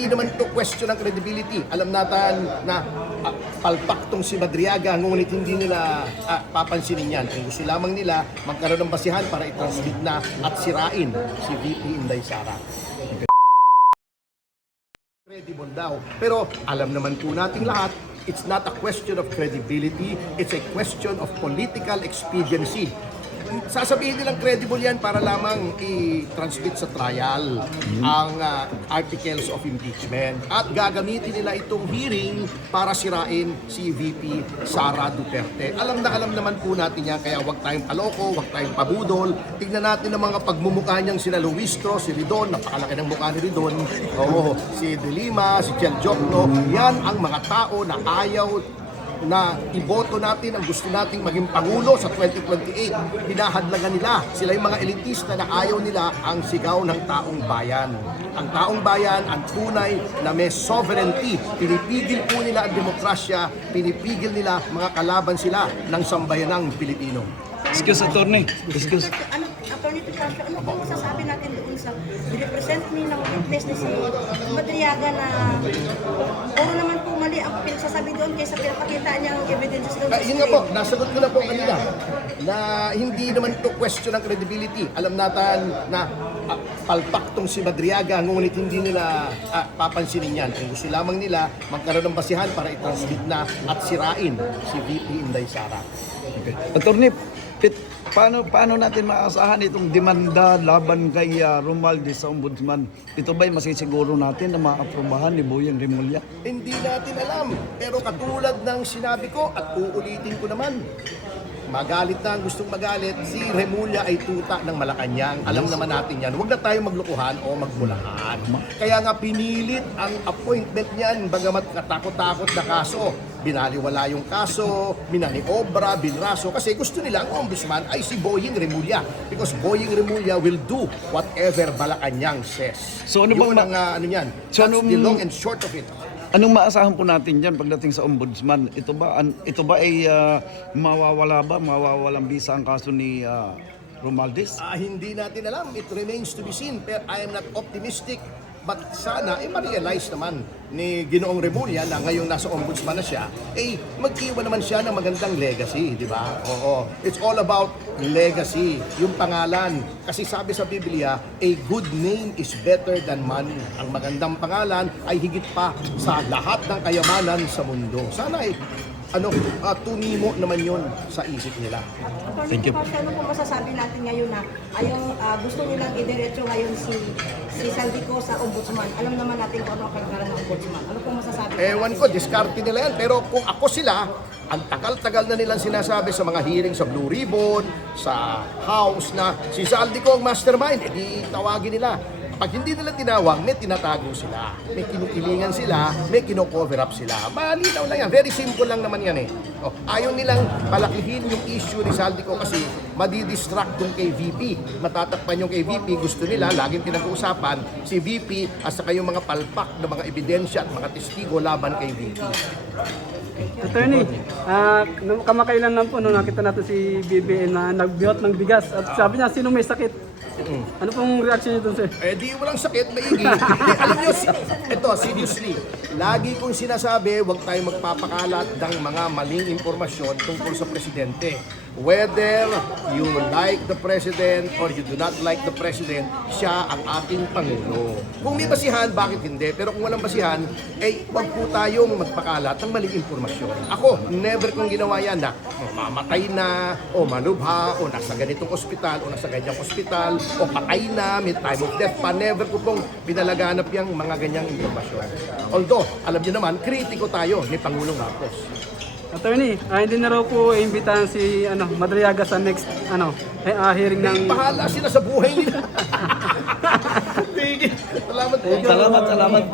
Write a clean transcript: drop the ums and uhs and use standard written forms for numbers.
hindi naman to question ng credibility. Alam natin na palpak tong si Madriaga, ngunit hindi nila papansinin yan. Ang gusto lamang nila, magkaroon ng basihan para i-transmit na at sirain si VP Inday Sara. Credible daw. Pero alam naman po nating lahat, it's not a question of credibility, it's a question of political expediency. Sasabihin nilang credible yan para lamang i-transmit sa trial ang articles of impeachment. At gagamitin nila itong hearing para sirain si VP Sara Duterte. Alam naman po natin yan, kaya huwag tayong paloko, huwag tayong pabudol. Tignan natin ang mga pagmumukha niyang sina Luistro, si Ridon, napakalaki ng mukha ni Ridon, si De Lima, si Chel Jokno. Yan ang mga tao na ayaw na iboto natin ang gusto nating maging Pangulo sa 2028. Hinahadlangan nila. Sila yung mga elitista na ayaw nila ang sigaw ng taong bayan. Ang taong bayan, ang tunay na may sovereignty. Pinipigil po nila ang demokrasya, pinipigil nila mga kalaban sila ng sambayanang Pilipino. Excuse, attorney. Excuse. Attorney Picasso, ano po masasabi natin doon sa represent me ng witness ni si Madriaga na puro naman po mali ang pinagsasabi doon kaysa pinapakita niyang evidences doon? Yun nga po, nasagot ko na po kanina na hindi naman to question ng credibility. Alam natin na palpak tong si Madriaga, ngunit hindi nila papansinin yan. Ang gusto lamang nila, magkaroon ng basihan para i-transmit na at sirain si VP Inday Sara. Okay. Attorney, paano natin maasahan itong demanda laban kay Romualdez sa ombudsman? Ito ba'y masisiguro natin na maaprobahan ni Boyeng Remulla? Hindi natin alam. Pero katulad ng sinabi ko at uulitin ko naman, magalit na ang gustong magalit, si Remulla ay tuta ng Malacanang. Alam naman natin yan. Huwag na tayo maglukuhan o magmulahan. Kaya nga pinilit ang appointment niyan, bagamat katakot-takot na kaso. Binaliwala yung kaso, minaniobra, binraso, kasi gusto nila ang ombudsman ay si Boyeng Remulla. Because Boyeng Remulla will do whatever Malacanang says. So ano yun bang ang ano yan. So That's the long and short of it. Anong maasahan po natin dyan pagdating sa ombudsman? Ito ba ay mawawalang bisa ang kaso ni Romualdez? Hindi natin alam. It remains to be seen. Pero I am not optimistic. But sana, ma-realize naman ni Ginoong Remulla na ngayong nasa ombudsman na siya, mag-iwan naman siya ng magandang legacy, di ba? Oo. It's all about legacy, yung pangalan. Kasi sabi sa Biblia, a good name is better than money. Ang magandang pangalan ay higit pa sa lahat ng kayamanan sa mundo. Sana tunimo naman yun sa isip nila. Thank you. Ano po masasabi natin ngayon na gusto nilang idiretso ngayon si Saldico sa ombudsman? Alam naman natin kung ano ang kagagalan ng ombudsman. Ano po masasabi? Ewan ko, diskarte nila yan. Pero kung ako sila, ang tagal-tagal na nilang sinasabi sa mga hearing sa Blue Ribbon, sa House na si Saldico ang mastermind, edi tawagin nila. Pag hindi nila tinawag, may tinatago sila. May kinukilingan sila, may kino-cover up sila. Malinaw lang yan. Very simple lang naman yan eh. Ayaw nilang palakihin yung issue ni Saldico kasi madidistract yung kay VP. Matatakpan yung kay VP. Gusto nila, laging pinag-uusapan, si VP at saka yung mga palpak na mga ebidensya at mga testigo laban kay VP. Attorney, kamakailan lang po nung nakita natin si BBM na nagbiyot ng bigas at sabi niya, sino may sakit? Ano pong reaction niyo dun, sir? Di walang sakit, maigi. Alam niyo, ito, seriously, lagi kong sinasabi, huwag tayong magpapakalat ng mga maling impormasyon tungkol sa presidente. Whether you like the president or you do not like the president, siya ang ating Pangulo. Kung may basihan, bakit hindi? Pero kung walang basihan, huwag po tayong magpakalat ng maling impormasyon. Ako, never kong ginawa yan na mamatay na, o malubha, o nasa ganitong ospital, o nasa ganyang ospital, o patay na, may time of death pa. Never ko pong pinalaganap yung mga ganyang impormasyon. Although, alam niyo naman, kritiko tayo ni Pangulong Marcos. Attorney, hindi na raw po imbitahan si Madriaga sa next hearing ng... Bahala sila sa buhay nila. Salamat po. Salamat po.